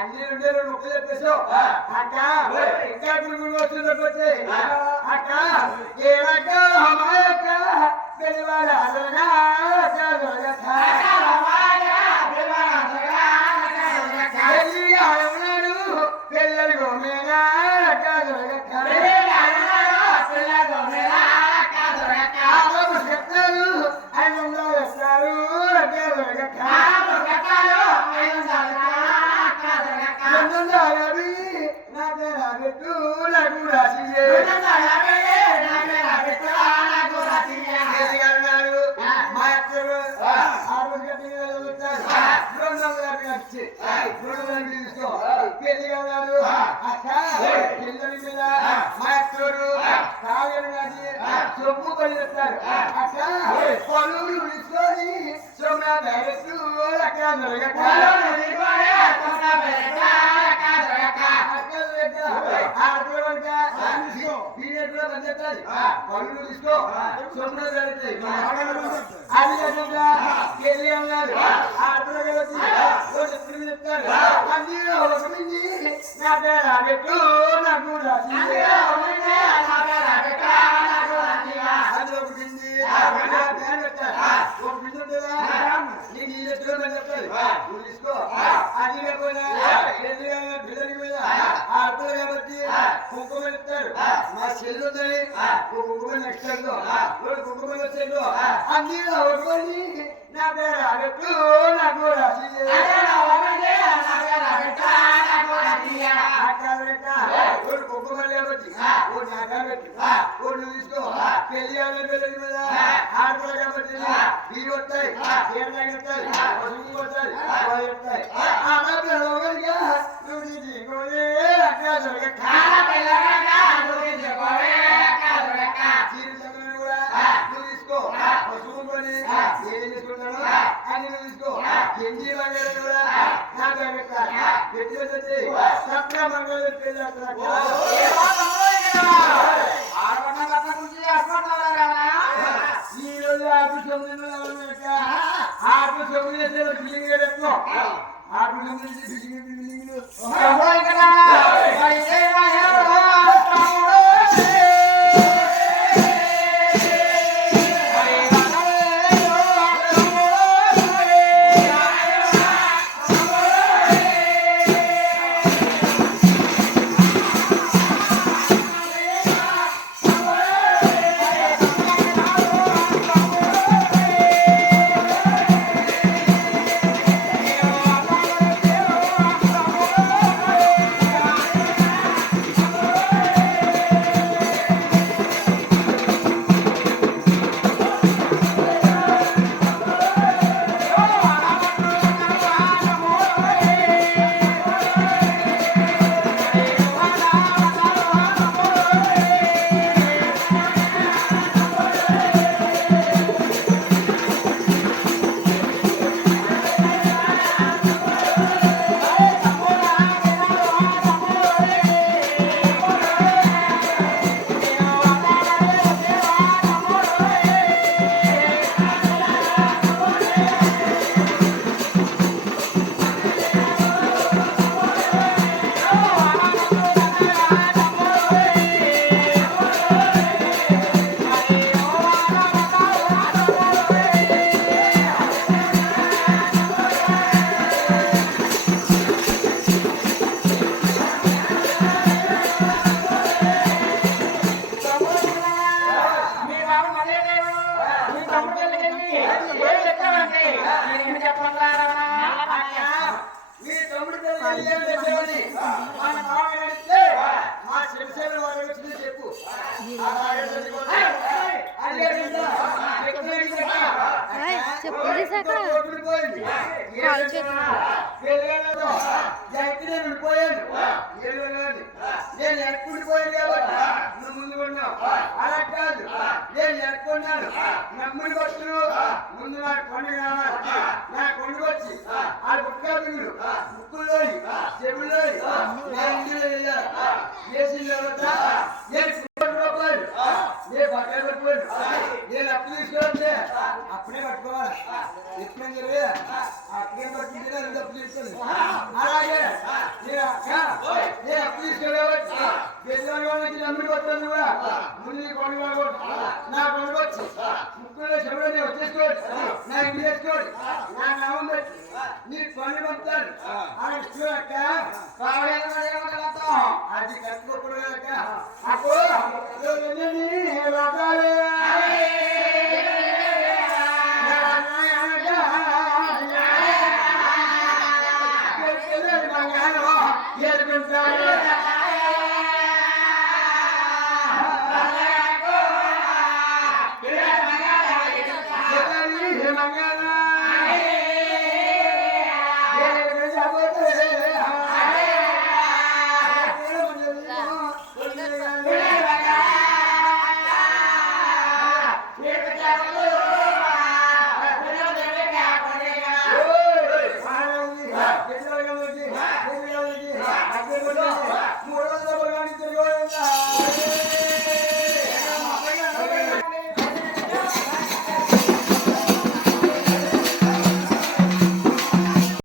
అన్ని 2 ముక్కలు చెప్పేసావు అక్క ఇంకా గురుగురు వస్తున్నట్టు అక్క ఏమక్క అమ్మాయక్క పెళ్ళివాడ పిల్లలు గోమేనా చెప్తారు ఆయన వస్తారు సొమ్ము కలిగిస్తారు అట్లా పనులు తీసుకొని సొమ్ము డైరెక్ట్ పనులు తీసుకో సొమ్ము జరుగుతాయి అది వెళ్ళి అన్నారు ఆడపిల్ల చెప్తారు అందులో ఒక మించి నా పేరు నాకు తీసుకో అది కాకుండా పిల్లలకి మీద ఆడపిల్ల కాబట్టి కుంకుమ ఇస్తారు మా చెల్లి ఉందని కుంకుమ నెక్స్ట్ కుంకుమ వచ్చేది అందులో ఒకటి నా పేరు అడట్టు నాకు కుంకుమ లేబట్టి తీసుకో పెళ్లి పిల్లలకి మీద ఆడపిల్ల కాబట్టి నీళ్ళు వస్తాయి చీరలు వస్తాయి పసుపు వస్తాయి వస్తాయి ఆడపిల్లగా నువ్వు తీసుకో పసుపు కొని ఏం తీసుకుంటాను అని తీసుకో ఎంజీ మంగళ కూడా నాకు పెట్టి వచ్చి సప్న మంగళ ఈ రోజు ఆఫీస్ 9 బిల్డింగ్ ఆఫీస్ బిల్డింగ్ నేను ఎక్కుడిపోయాను కాబట్టి నువ్వు ముందు కొన్నావు. అలా కాదు, నేను ఎక్కున్నాను నమ్ముని వస్తున్నావు ముందు నాకు కొండ కావాలి. నా కొండకు వచ్చి ఆ గుట్కా బింగులు వస్తుంది అలాగే తీసుకెళ్ళవచ్చు అమ్మికి వస్తుంది కూడా ముందు కొడుకు నా కొడుకు వచ్చి ముక్కులో చెవులని వచ్చేసుకోవచ్చు నా ఇంటి వేసుకోవచ్చు నా నామం పెట్టి నీ పని పంపుతాడు చూడక్క అది కట్టుకోకూడదు అప్పుడు